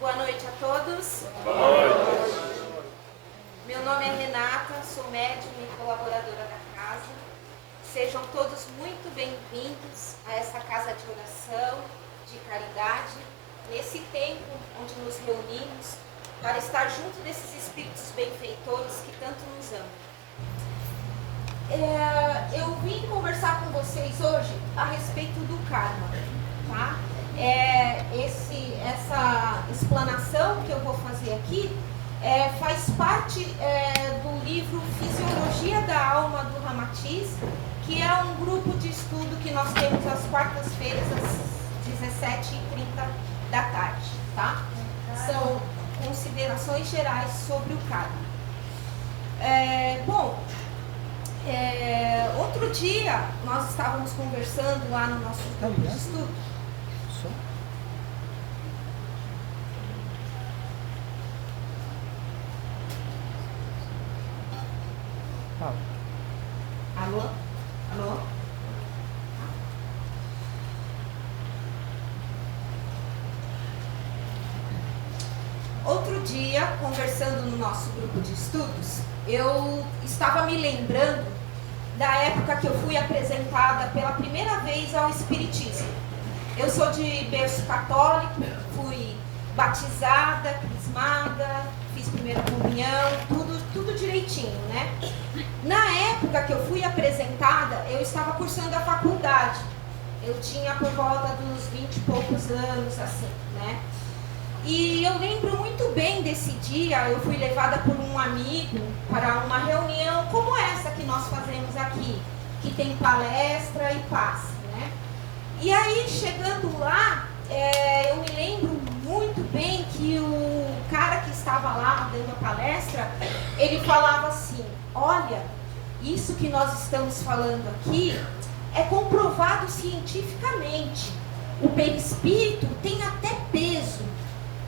Boa noite a todos. Boa noite. Meu nome é Renata, sou médium e colaboradora da casa. Sejam todos muito bem-vindos a essa casa de oração, de caridade, nesse tempo onde nos reunimos para estar junto desses espíritos benfeitores que tanto nos amam. Eu vim conversar com vocês hoje a respeito do karma, tá? Essa explanação que eu vou fazer aqui faz parte do livro Fisiologia da Alma do Ramatiz, que é um grupo de estudo que nós temos às quartas-feiras, às 17h30 da tarde, tá? São considerações gerais sobre o karma. Outro dia nós estávamos conversando lá no nosso grupo de estudo. Alô? Alô? Outro dia, conversando no nosso grupo de estudos, eu estava me lembrando da época que eu fui apresentada pela primeira vez ao Espiritismo. Eu sou de berço católico, fui batizada, crismada, fiz primeira comunhão, tudo direitinho, né? Na época que eu fui apresentada, eu estava cursando a faculdade. Eu tinha por volta dos 20 e poucos anos, assim, né? E eu lembro muito bem desse dia. Eu fui levada por um amigo para uma reunião como essa que nós fazemos aqui, que tem palestra e passe, né? E aí, chegando lá, eu me lembro muito bem que o cara que estava lá dando a palestra, ele falava assim: olha, isso que nós estamos falando aqui é comprovado cientificamente. O perispírito tem até peso.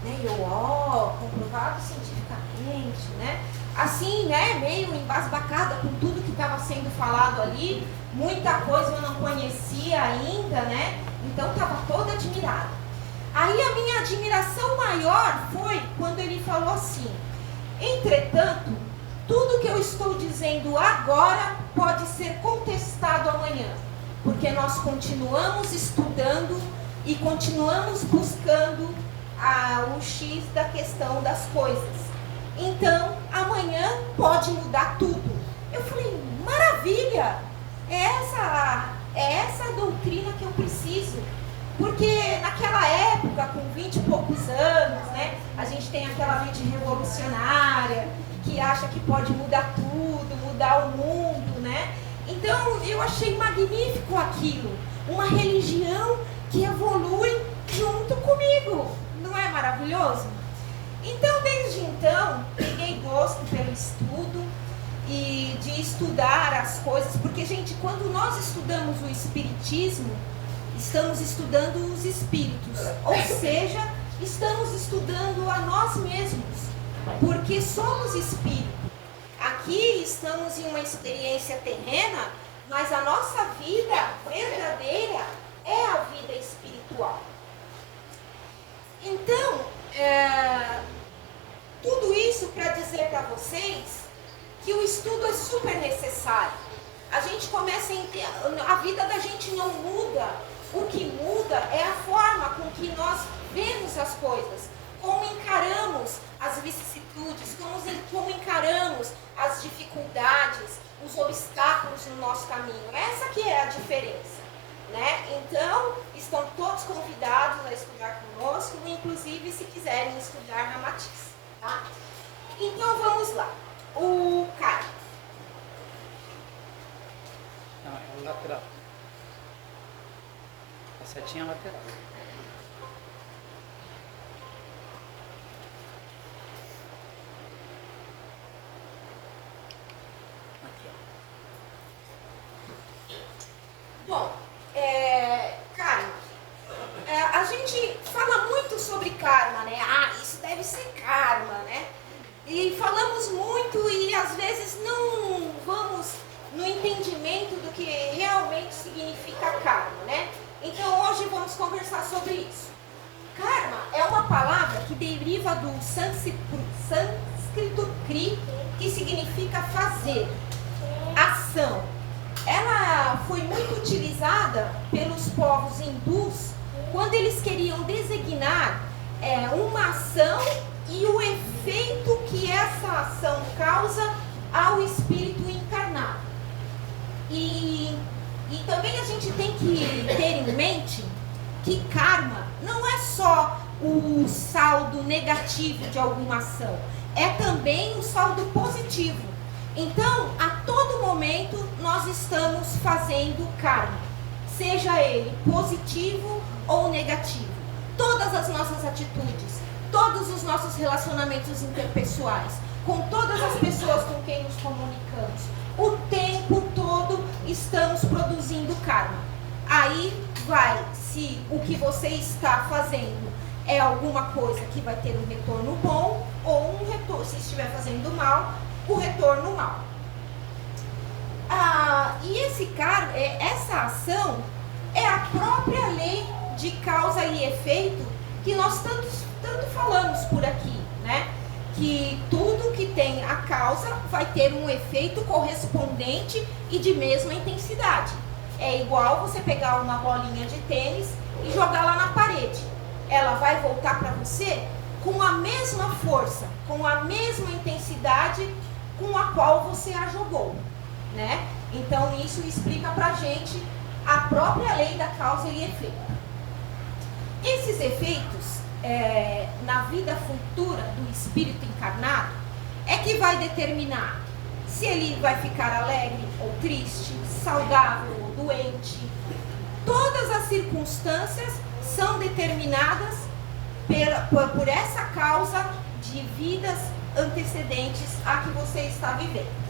Né? E eu, comprovado cientificamente, né? Assim, né, meio embasbacada com tudo que estava sendo falado ali, muita coisa eu não conhecia ainda, né? Então estava toda admirada. Aí a minha admiração maior foi quando ele falou assim: entretanto, tudo que eu estou dizendo agora pode ser contestado amanhã, porque nós continuamos estudando e continuamos buscando o X da questão das coisas. Então, amanhã pode mudar tudo. Eu falei: maravilha! É essa a doutrina que eu preciso. Porque naquela época, com 20 e poucos anos, né, a gente tem aquela mente revolucionária, que acha que pode mudar tudo, mudar o mundo, né? Então, eu achei magnífico aquilo. Uma religião que evolui junto comigo. Não é maravilhoso? Então, desde então, peguei gosto pelo estudo e de estudar as coisas, porque, gente, quando nós estudamos o Espiritismo, estamos estudando os espíritos, ou seja, estamos estudando a nós mesmos, porque somos espírito. Aqui estamos em uma experiência terrena, mas a nossa vida verdadeira é a vida espiritual. Então, tudo isso para dizer para vocês que o estudo é super necessário. A gente começa a entender, a vida da gente não muda, o que muda é a forma com que nós vemos as coisas, como encaramos as vicissitudes, como encaramos as dificuldades, os obstáculos no nosso caminho. Essa que é a diferença. Né? Então, estão todos convidados a estudar conosco, inclusive se quiserem estudar na Matiz. Tá? Então, vamos lá. O karma. Não, é o lateral. A setinha lateral. Aqui, ó. Bom, karma. A gente fala muito sobre karma, né? Isso deve ser karma, né? E falamos muito e às vezes não vamos no entendimento do que realmente significa karma, né? Então hoje vamos conversar sobre isso. Karma é uma palavra que deriva do sânscrito kri, que significa fazer, ação. Ela foi muito utilizada pelos povos hindus quando eles queriam designar uma ação e o efeito que essa ação causa ao espírito encarnado. E também a gente tem que ter em mente que karma não é só o saldo negativo de alguma ação, é também o saldo positivo. Então, a todo momento, nós estamos fazendo karma, seja ele positivo ou negativo. Todas as nossas atitudes, todos os nossos relacionamentos interpessoais, com todas as pessoas com quem nos comunicamos, o tempo todo estamos produzindo karma. Aí vai, se o que você está fazendo é alguma coisa que vai ter um retorno bom, ou um retorno, se estiver fazendo mal, o retorno mal. E essa ação é a própria lei de causa e efeito que nós tanto falamos por aqui, né? Que tudo que tem a causa vai ter um efeito correspondente e de mesma intensidade. É igual você pegar uma bolinha de tênis e jogar lá na parede. Ela vai voltar para você com a mesma força, com a mesma intensidade com a qual você a jogou, né? Então isso explica pra gente a própria lei da causa e efeito. Esses efeitos na vida futura do espírito encarnado é que vai determinar se ele vai ficar alegre ou triste, saudável ou doente. Todas as circunstâncias são determinadas por essa causa de vidas antecedentes a que você está vivendo.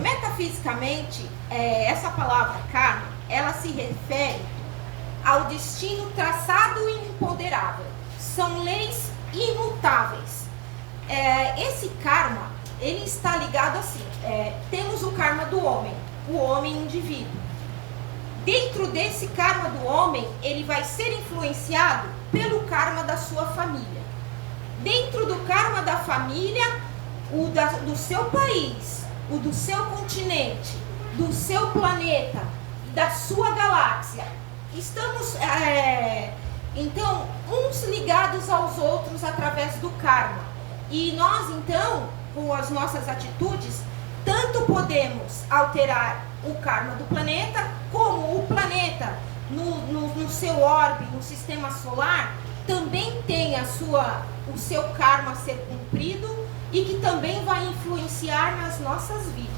Metafisicamente, essa palavra karma, ela se refere ao destino traçado e imponderável. São leis imutáveis. Esse karma, ele está ligado assim, temos o karma do homem, o homem indivíduo. Dentro desse karma do homem, ele vai ser influenciado pelo karma da sua família. Dentro do karma da família, do seu país, o do seu continente, do seu planeta, da sua galáxia. Estamos, então, uns ligados aos outros através do karma. E nós, então, com as nossas atitudes, tanto podemos alterar o karma do planeta, como o planeta no seu orbe, no sistema solar, também tem o seu karma a ser cumprido e que também vai influenciar nas nossas vidas.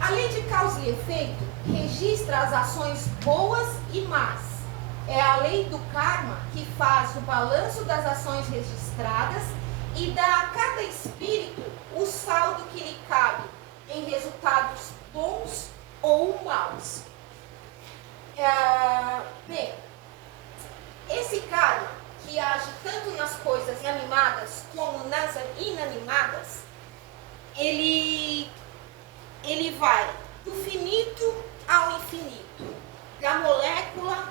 A lei de causa e efeito registra as ações boas e más. É a lei do karma que faz o balanço das ações registradas e dá a cada espírito o saldo que lhe cabe em resultados bons ou maus. Bem, esse karma que age tanto nas coisas animadas como nas inanimadas, ele vai do finito ao infinito, da molécula,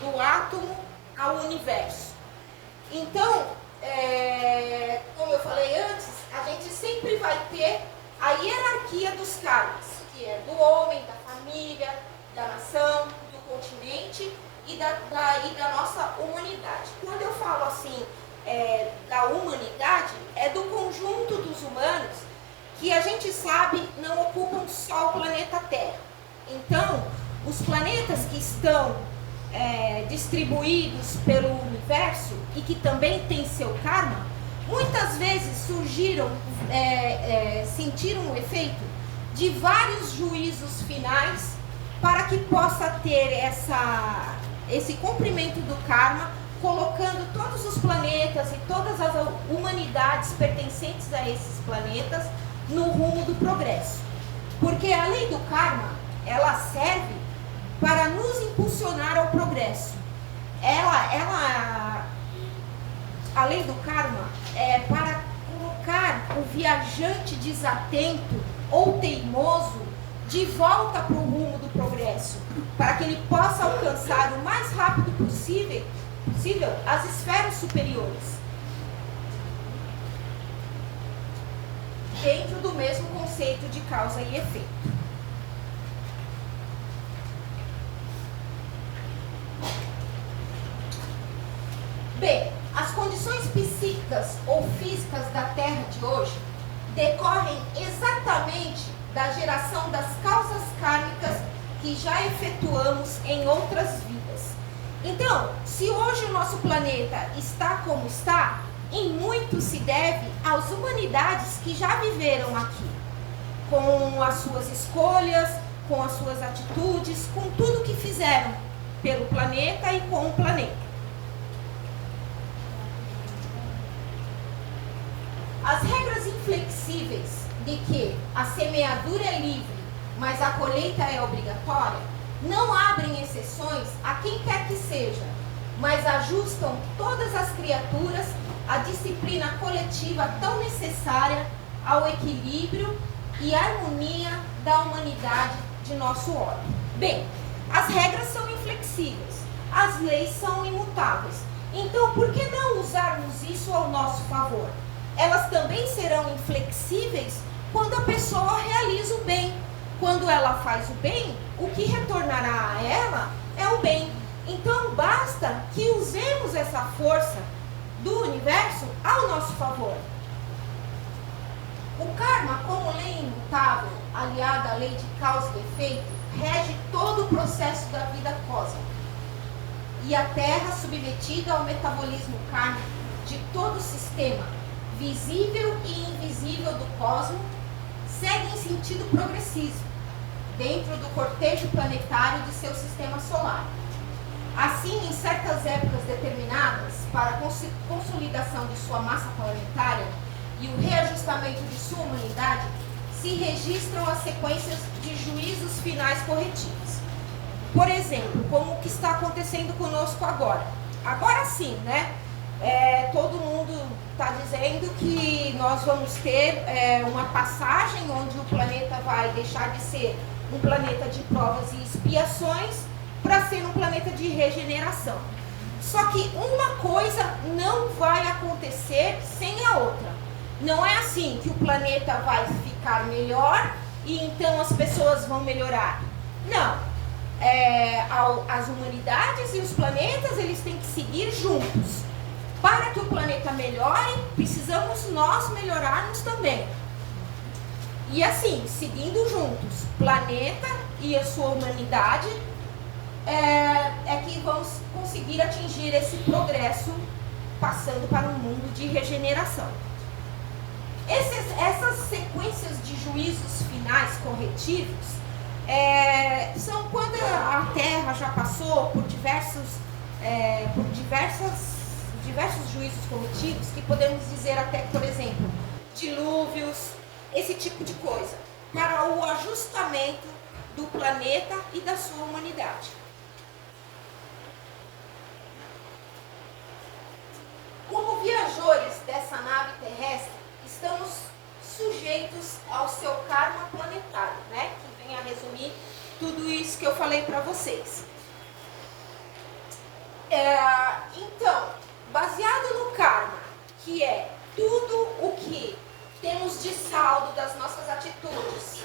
do átomo ao universo. Então, como eu falei antes, a gente sempre vai ter a hierarquia dos karmas, que é do homem, da família, da nação, do continente e da nossa humanidade. Quando eu falo assim, da humanidade, é do conjunto dos humanos que a gente sabe não ocupam só o planeta Terra. Então, os planetas que estão distribuídos pelo universo e que também têm seu karma, muitas vezes sentiram o efeito de vários juízos finais para que possa ter esse cumprimento do karma, colocando todos os planetas e todas as humanidades pertencentes a esses planetas no rumo do progresso. Porque a lei do karma, ela serve para nos impulsionar ao progresso. A lei do karma é para colocar o viajante desatento ou teimoso de volta para o rumo do progresso, para que ele possa alcançar o mais rápido possível as esferas superiores, dentro do mesmo conceito de causa e efeito. Bem, as condições psíquicas ou físicas da Terra de hoje decorrem exatamente da geração das causas kármicas que já efetuamos em outras vidas. Então, se hoje o nosso planeta está como está, em muito se deve às humanidades que já viveram aqui, com as suas escolhas, com as suas atitudes, com tudo que fizeram pelo planeta e com o planeta. As regras inflexíveis de que a semeadura é livre, mas a colheita é obrigatória, não abrem exceções a quem quer que seja, mas ajustam todas as criaturas à disciplina coletiva tão necessária ao equilíbrio e harmonia da humanidade de nosso ordem. Bem, as regras são inflexíveis, as leis são imutáveis. Então, por que não usarmos isso ao nosso favor? Elas também serão inflexíveis quando a pessoa realiza o bem. Quando ela faz o bem, o que retornará a ela é o bem. Então, basta que usemos essa força do universo ao nosso favor. O karma, como lei imutável, aliada à lei de causa e efeito, rege todo o processo da vida cósmica. E a Terra, submetida ao metabolismo kármico de todo o sistema, visível e invisível do cosmos, segue em sentido progressivo, dentro do cortejo planetário de seu sistema solar. Assim, em certas épocas determinadas, para a consolidação de sua massa planetária e o reajustamento de sua humanidade, se registram as sequências de juízos finais corretivos. Por exemplo, como o que está acontecendo conosco agora. Agora sim, né? Todo mundo está dizendo que nós vamos ter uma passagem onde o planeta vai deixar de ser um planeta de provas e expiações para ser um planeta de regeneração. Só que uma coisa não vai acontecer sem a outra. Não é assim que o planeta vai ficar melhor e então as pessoas vão melhorar. Não. As humanidades e os planetas, eles têm que seguir juntos. Para que o planeta melhore, precisamos nós melhorarmos também. E assim, seguindo juntos, planeta e a sua humanidade, é que vamos conseguir atingir esse progresso, passando para um mundo de regeneração. Essas sequências de juízos finais corretivos são quando a Terra já passou por diversos juízos corretivos, que podemos dizer até, por exemplo, dilúvios, esse tipo de coisa, para o ajustamento do planeta e da sua humanidade. Como viajores dessa nave terrestre, estamos sujeitos ao seu karma planetário, né? Que vem a resumir tudo isso que eu falei para vocês. Então, baseado no karma, que é tudo o que temos de saldo das nossas atitudes,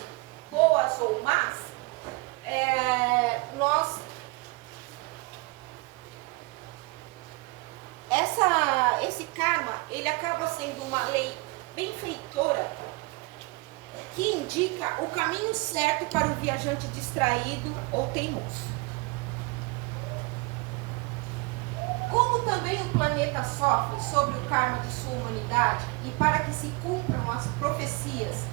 boas ou más, esse karma, ele acaba sendo uma lei benfeitora que indica o caminho certo para o viajante distraído ou teimoso. Como também o planeta sofre sobre o karma de sua humanidade e para que se cumpram as profecias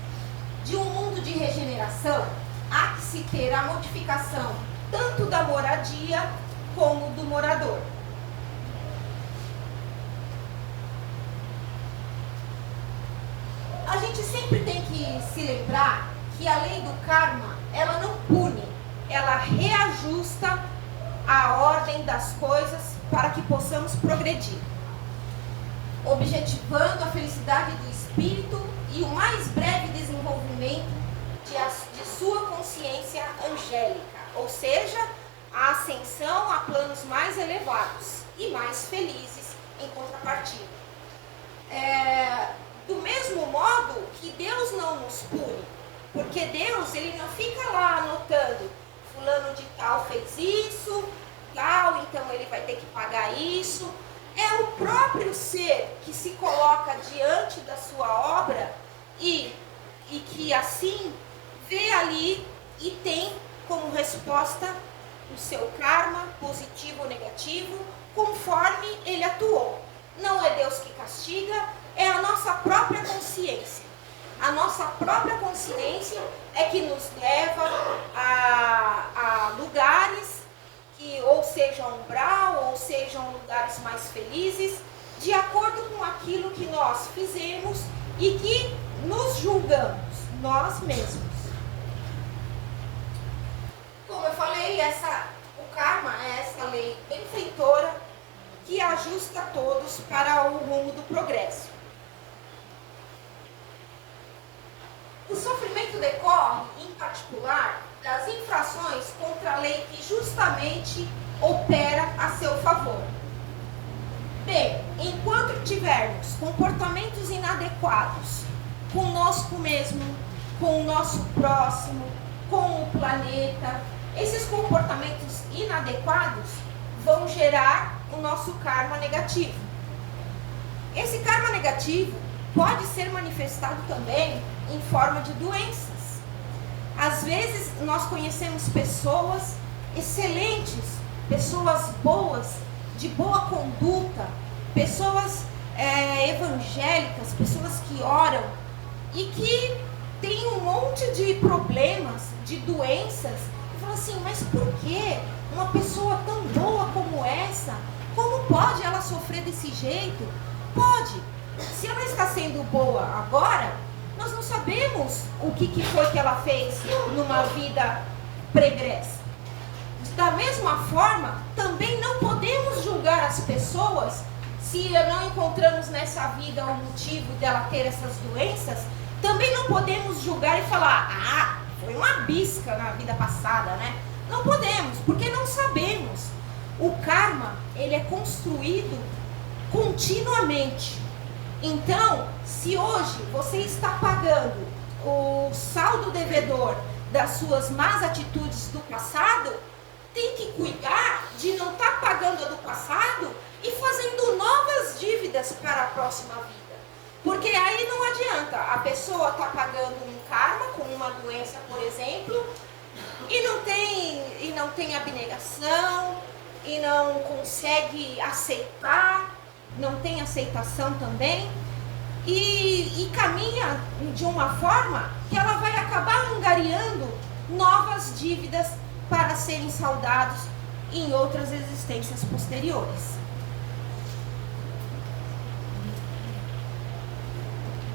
de um mundo de regeneração, há que se ter a modificação tanto da moradia como do morador. A gente sempre tem que se lembrar que a lei do karma, ela não pune, ela reajusta a ordem das coisas para que possamos progredir, objetivando a felicidade do espírito e o mais breve desenvolvimento de sua consciência ou seja, a ascensão a planos mais elevados e mais felizes em contrapartida. Do mesmo modo que Deus não nos pune, porque Deus ele não fica lá anotando, fulano de tal fez isso, tal, então ele vai ter que pagar isso. É o próprio ser que se coloca diante da sua obra e que assim vê ali e tem como resposta o seu karma, positivo ou negativo, conforme ele atuou. Não é Deus que castiga, é a nossa própria consciência. A nossa própria consciência é que nos leva a lugares que ou sejam umbral, ou sejam lugares mais felizes, de acordo com aquilo que nós fizemos e que nos julgamos, nós mesmos. Como eu falei, o karma é essa lei benfeitora que ajusta todos para o rumo do progresso. O sofrimento decorre, em particular, das infrações contra a lei que justamente opera a seu favor. Bem, enquanto tivermos comportamentos inadequados conosco mesmo, com o nosso próximo, com o planeta, esses comportamentos inadequados vão gerar o nosso karma negativo. Esse karma negativo pode ser manifestado também em forma de doenças. Às vezes nós conhecemos pessoas excelentes, pessoas boas, de boa conduta, pessoas evangélicas, pessoas que oram e que têm um monte de problemas, de doenças. E falam assim, mas por que uma pessoa tão boa como essa, como pode ela sofrer desse jeito? Pode. Se ela está sendo boa agora, nós não sabemos o que foi que ela fez numa vida pregressa. Da mesma forma, também não podemos julgar as pessoas se não encontramos nessa vida o motivo dela ter essas doenças. Também não podemos julgar e falar, foi uma bisca na vida passada, né? Não podemos, porque não sabemos. O karma, ele é construído continuamente. Então, se hoje você está pagando o saldo devedor das suas más atitudes do passado, tem que cuidar de não estar pagando a do passado e fazendo novas dívidas para a próxima vida. Porque aí não adianta, a pessoa está pagando um karma com uma doença, por exemplo, e não tem abnegação, e não consegue aceitar, não tem aceitação também, e caminha de uma forma que ela vai acabar angariando novas dívidas para serem saldados em outras existências posteriores.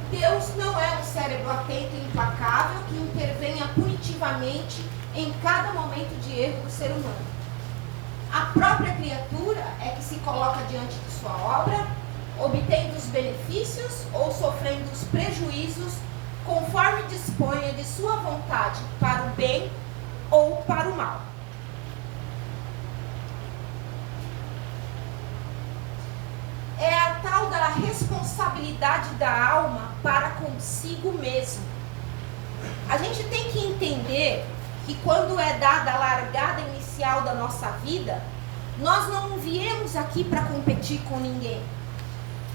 Deus não é um cérebro atento e implacável que intervenha punitivamente em cada momento de erro do ser humano. A própria criatura é que se coloca diante de sua obra, obtendo os benefícios ou sofrendo os prejuízos, conforme disponha de sua vontade para o bem ou para o mal. É a tal da responsabilidade da alma para consigo mesmo. A gente tem que entender que quando é dada a largada inicial da nossa vida, nós não viemos aqui para competir com ninguém.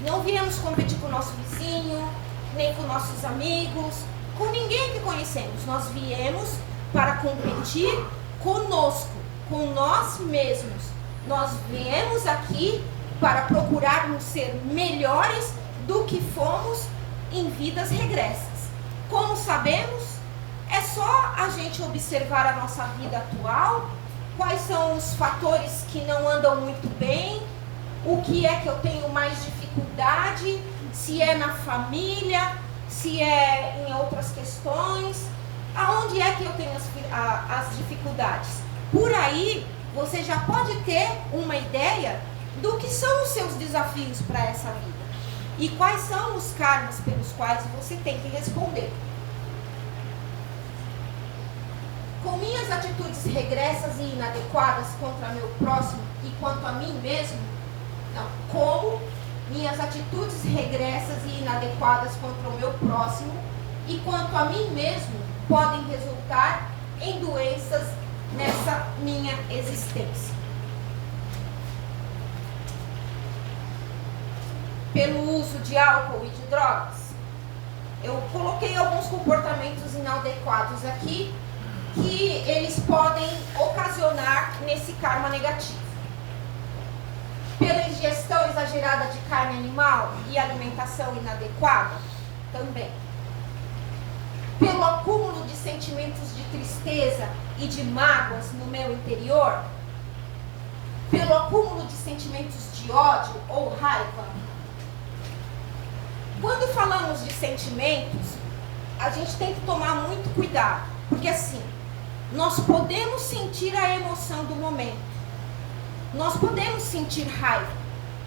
Não viemos competir com o nosso vizinho, nem com nossos amigos, com ninguém que conhecemos. Nós viemos para competir conosco, com nós mesmos. Nós viemos aqui para procurarmos ser melhores do que fomos em vidas regressas. Como sabemos, é só a gente observar a nossa vida atual, quais são os fatores que não andam muito bem, o que é que eu tenho mais dificuldade, se é na família, se é em outras questões, aonde é que eu tenho as dificuldades. Por aí, você já pode ter uma ideia do que são os seus desafios para essa vida e quais são os karmas pelos quais você tem que responder. com minhas atitudes regressas e inadequadas contra meu próximo e quanto a mim mesmo? Não, como minhas atitudes regressas e inadequadas contra o meu próximo e quanto a mim mesmo podem resultar em doenças nessa minha existência. Pelo uso de álcool e de drogas. Eu coloquei alguns comportamentos inadequados aqui que eles podem ocasionar nesse karma negativo. Pela ingestão exagerada de carne animal e alimentação inadequada, também. Pelo acúmulo de sentimentos de tristeza e de mágoas no meu interior, pelo acúmulo de sentimentos de ódio ou raiva. Quando falamos de sentimentos, a gente tem que tomar muito cuidado, porque assim, nós podemos sentir a emoção do momento, nós podemos sentir raiva,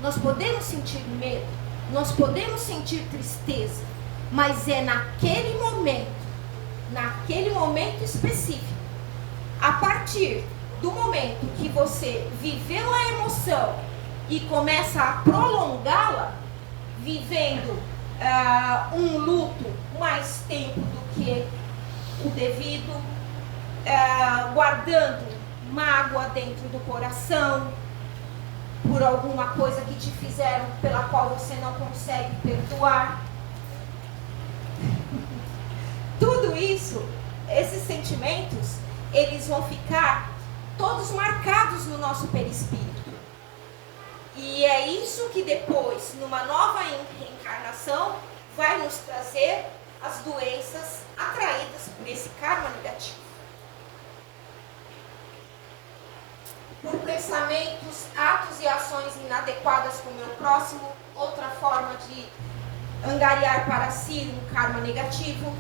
nós podemos sentir medo, nós podemos sentir tristeza, mas é naquele momento específico. A partir do momento que você viveu a emoção e começa a prolongá-la, vivendo um luto mais tempo do que o devido, guardando mágoa dentro do coração por alguma coisa que te fizeram pela qual você não consegue perdoar. Tudo isso, esses sentimentos, eles vão ficar todos marcados no nosso perispírito. E é isso que depois, numa nova reencarnação, vai nos trazer as doenças atraídas por esse karma negativo. Por pensamentos, atos e ações inadequadas com o meu próximo, outra forma de angariar para si um karma negativo.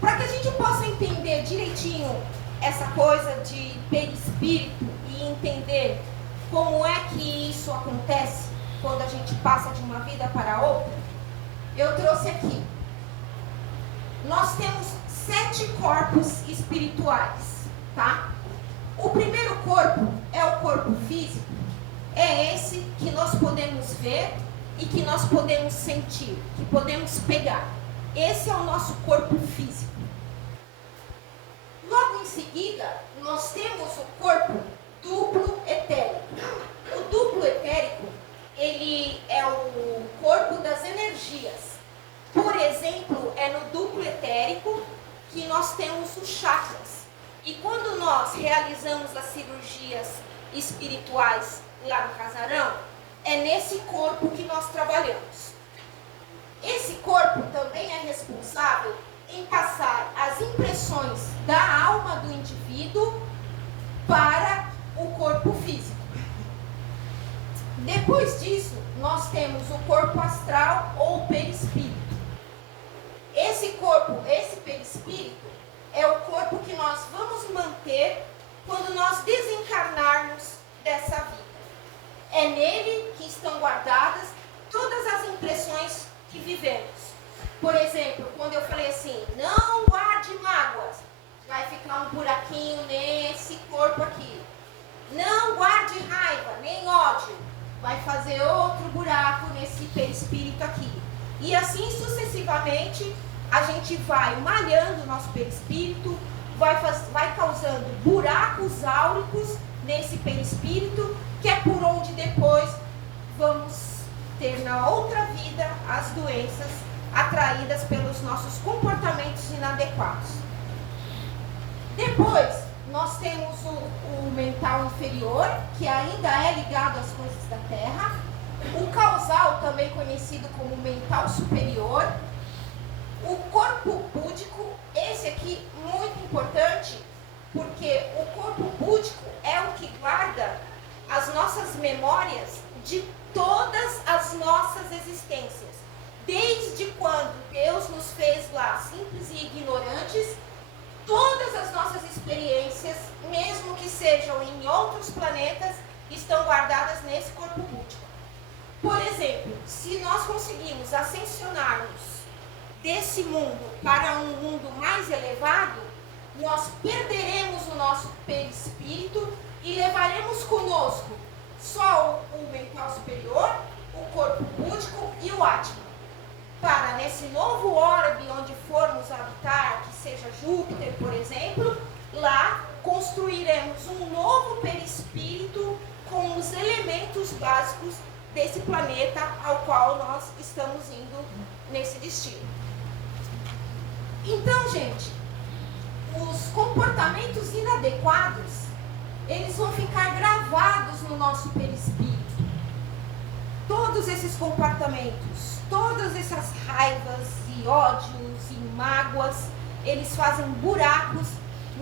Para que a gente possa entender direitinho essa coisa de perispírito e entender como é que isso acontece quando a gente passa de uma vida para outra, eu trouxe aqui. Nós temos 7 corpos espirituais, tá? O primeiro corpo é o corpo físico, é esse que nós podemos ver e que nós podemos sentir, que podemos pegar. Esse é o nosso corpo físico. Logo em seguida, nós temos o corpo duplo etérico. O duplo etérico, ele é o corpo das energias. Por exemplo, é no duplo etérico que nós temos os chakras. E quando nós realizamos as cirurgias espirituais lá no casarão, é nesse corpo que nós trabalhamos. Esse corpo também é responsável em passar as impressões da alma do indivíduo para o corpo físico. Depois disso, nós temos o corpo astral ou perispírito. Esse corpo, esse perispírito, é o corpo que nós vamos manter quando nós desencarnarmos dessa vida. É nele que estão guardadas todas as impressões que vivemos. Por exemplo, quando eu falei assim, não guarde mágoas, vai ficar um buraquinho nesse corpo aqui. Não guarde raiva, nem ódio, vai fazer outro buraco nesse perispírito aqui. E assim sucessivamente, a gente vai malhando o nosso perispírito, vai causando buracos áuricos nesse perispírito, que é por onde depois vamos ter na outra vida as doenças atraídas pelos nossos comportamentos inadequados. Depois, nós temos o mental inferior, que ainda é ligado às coisas da Terra. O causal, também conhecido como mental superior. O corpo búdico, esse aqui muito importante, porque o corpo búdico é o que guarda as nossas memórias de todas as nossas existências. Desde quando Deus nos fez lá simples e ignorantes, todas as nossas experiências, mesmo que sejam em outros planetas, estão guardadas nesse corpo búdico. Por exemplo, se nós conseguimos ascensionarmos desse mundo para um mundo mais elevado, nós perderemos o nosso perispírito e levaremos conosco só o mental superior, o corpo búdico e o átmico. Para nesse novo orbe onde formos habitar, que seja Júpiter, por exemplo, lá construiremos um novo perispírito com os elementos básicos desse planeta ao qual nós estamos indo nesse destino. Então, gente, os comportamentos inadequados, eles vão ficar gravados no nosso perispírito. Todos esses comportamentos, todas essas raivas e ódios e mágoas, eles fazem buracos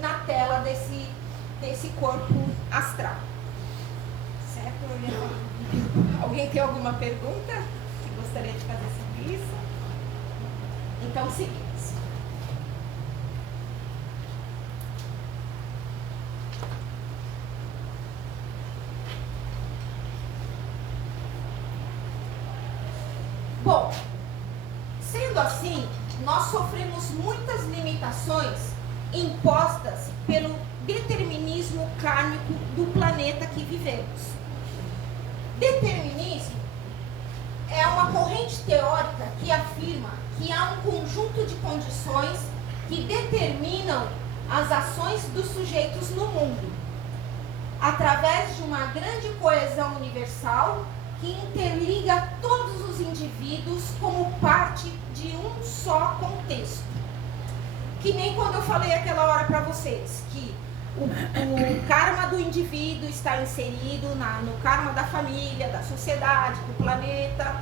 na tela desse corpo astral. Certo? Alguém tem alguma pergunta que gostaria de fazer sobre isso? Então, seguimos. Bom, sendo assim, nós sofremos muitas limitações impostas pelo determinismo kármico do planeta que vivemos. Determinismo é uma corrente teórica que afirma que há um conjunto de condições que determinam as ações dos sujeitos no mundo, através de uma grande coesão universal que interliga todos os indivíduos como parte de um só contexto. Que nem quando eu falei aquela hora para vocês, que o karma do indivíduo está inserido no karma da família, da sociedade, do planeta,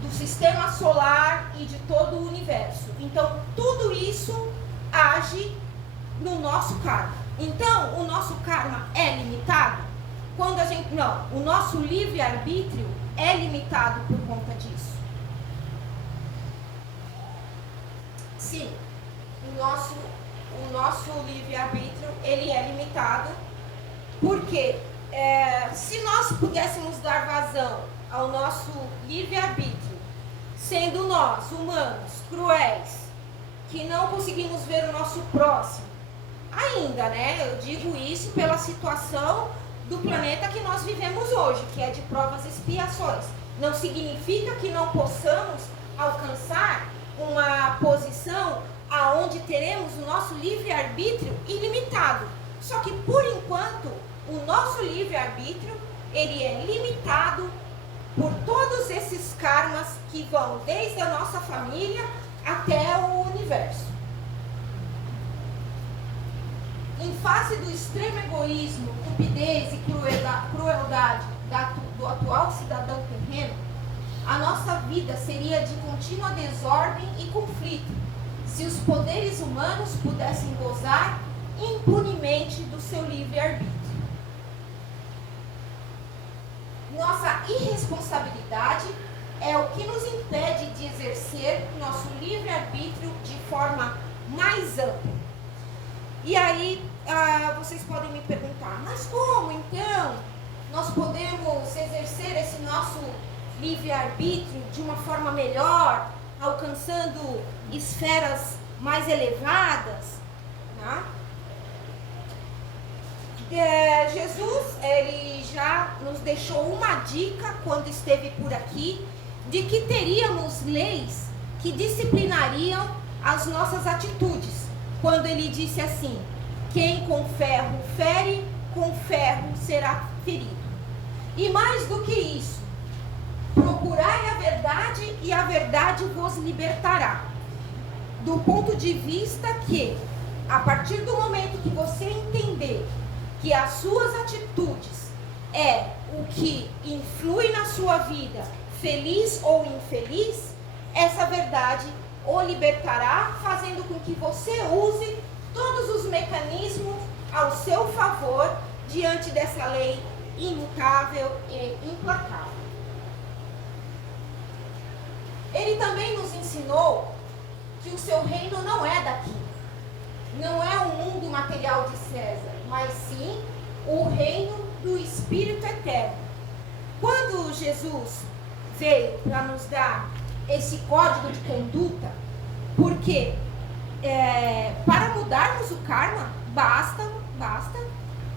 do sistema solar e de todo o universo. Então, tudo isso age no nosso karma. Então, o nosso karma é limitado? Quando a gente... Não, o nosso livre-arbítrio é limitado por conta disso. Sim, o nosso livre-arbítrio, ele é limitado, porque se nós pudéssemos dar vazão ao nosso livre-arbítrio, sendo nós, humanos, cruéis, que não conseguimos ver o nosso próximo, ainda, né? Eu digo isso pela situação do planeta que nós vivemos hoje, que é de provas e expiações. Não significa que não possamos alcançar uma posição aonde teremos o nosso livre-arbítrio ilimitado. Só que, por enquanto, o nosso livre-arbítrio, ele é limitado por todos esses karmas que vão desde a nossa família até o universo. Em face do extremo egoísmo, cupidez e crueldade do atual cidadão terreno, a nossa vida seria de contínua desordem e conflito, se os poderes humanos pudessem gozar impunemente do seu livre-arbítrio. Nossa irresponsabilidade é o que nos impede de exercer nosso livre-arbítrio de forma mais ampla. E aí, vocês podem me perguntar, mas como então nós podemos exercer esse nosso livre-arbítrio de uma forma melhor, alcançando esferas mais elevadas? Né? Jesus, ele já nos deixou uma dica quando esteve por aqui, de que teríamos leis que disciplinariam as nossas atitudes. Quando ele disse assim, quem com ferro fere, com ferro será ferido. E mais do que isso, procurai a verdade e a verdade vos libertará. Do ponto de vista que, a partir do momento que você entender que as suas atitudes é o que influi na sua vida, feliz ou infeliz, essa verdade o libertará, fazendo com que você use todos os mecanismos ao seu favor diante dessa lei imutável e implacável. Ele também nos ensinou que o seu reino não é daqui. Não é o mundo material de César, mas sim o reino do Espírito Eterno. Quando Jesus veio para nos dar esse código de conduta, porque para mudarmos o karma,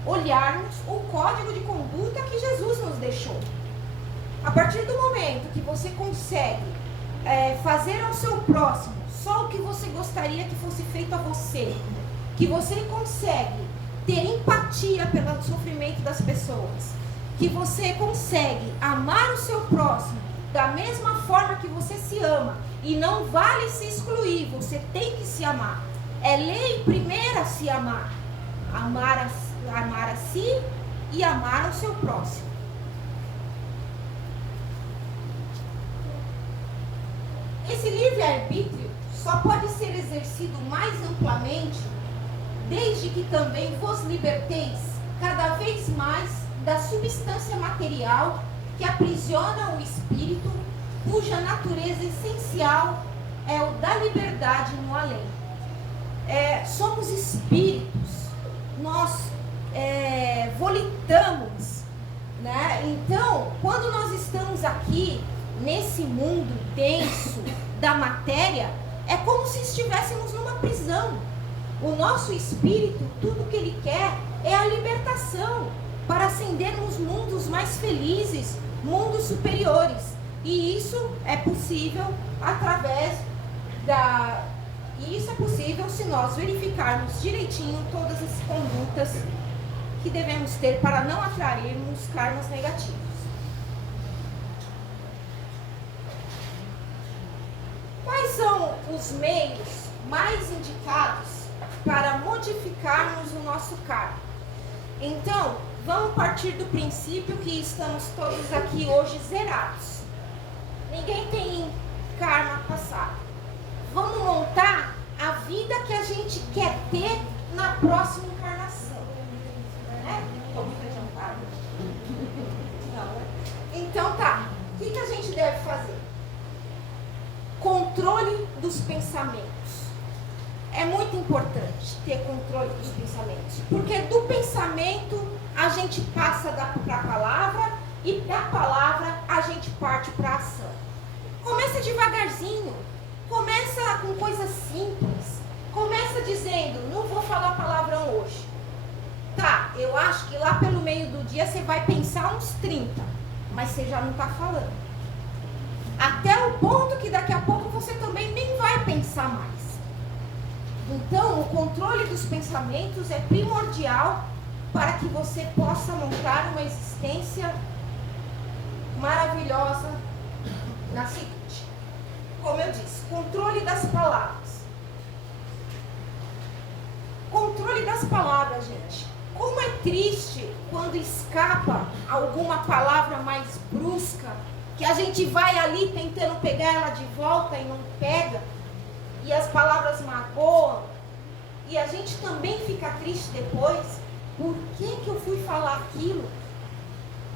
olharmos o código de conduta que Jesus nos deixou. A partir do momento que você consegue fazer ao seu próximo só o que você gostaria que fosse feito a você, que você consegue ter empatia pelo sofrimento das pessoas, que você consegue amar o seu próximo da mesma forma que você se ama, e não vale se excluir, você tem que se amar. É lei primeira se amar. Amar a si e amar ao seu próximo. Esse livre-arbítrio só pode ser exercido mais amplamente desde que também vos liberteis cada vez mais da substância material que aprisiona o espírito, cuja natureza essencial é o da liberdade no além. Somos espíritos, nós volitamos, né? Então, quando nós estamos aqui nesse mundo denso da matéria, é como se estivéssemos numa prisão. O nosso espírito, tudo que ele quer é a libertação, para ascendermos mundos mais felizes, mundos superiores. E isso é possível se nós verificarmos direitinho todas as condutas que devemos ter para não atrairmos karmas negativos. Quais são os meios mais indicados para modificarmos o nosso karma? Então, vamos partir do princípio que estamos todos aqui hoje zerados. Ninguém tem karma passado. Vamos montar a vida que a gente quer ter na próxima encarnação. Né? Vamos jantar? Não, né? Então tá. O que a gente deve fazer? Controle dos pensamentos. É muito importante ter controle dos pensamentos, porque do pensamento a gente passa para a palavra e da palavra a gente parte para a ação. Começa devagarzinho, começa com coisas simples, começa dizendo, não vou falar palavrão hoje. Tá, eu acho que lá pelo meio do dia você vai pensar uns 30, mas você já não está falando. Até o ponto que daqui a pouco você também nem vai pensar mais. Então, o controle dos pensamentos é primordial para que você possa montar uma existência maravilhosa na seguinte. Como eu disse, controle das palavras. Controle das palavras, gente. Como é triste quando escapa alguma palavra mais brusca, que a gente vai ali tentando pegar ela de volta e não pega, e as palavras magoam, e a gente também fica triste depois. Por que eu fui falar aquilo?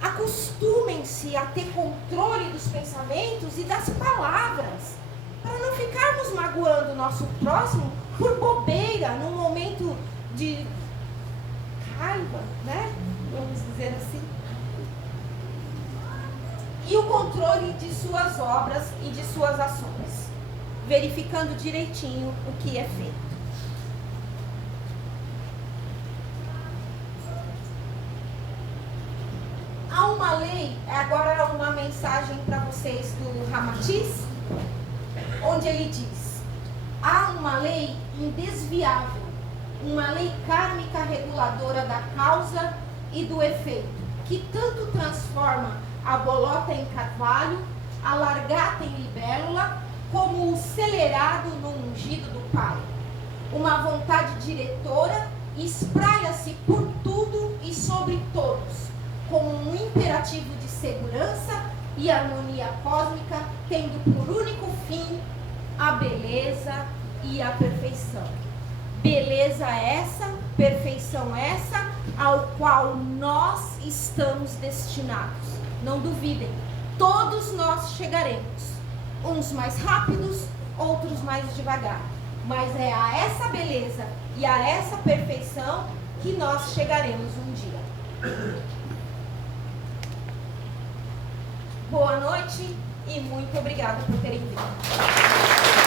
Acostumem-se a ter controle dos pensamentos e das palavras, para não ficarmos magoando o nosso próximo por bobeira, num momento de raiva, né? Vamos dizer assim. E o controle de suas obras e de suas ações, verificando direitinho o que é feito. Há uma lei, agora uma mensagem para vocês do Ramatiz, onde ele diz: há uma lei indesviável, uma lei kármica reguladora da causa e do efeito, que tanto transforma a bolota em carvalho, a largata em libélula, como o celerado no ungido do Pai. Uma vontade diretora espraia-se por tudo e sobre todos, como um imperativo de segurança e harmonia cósmica, tendo por único fim a beleza e a perfeição. Beleza essa, perfeição essa, ao qual nós estamos destinados. Não duvidem, todos nós chegaremos, uns mais rápidos, outros mais devagar, mas é a essa beleza e a essa perfeição que nós chegaremos um dia. Boa noite e muito obrigada por terem vindo.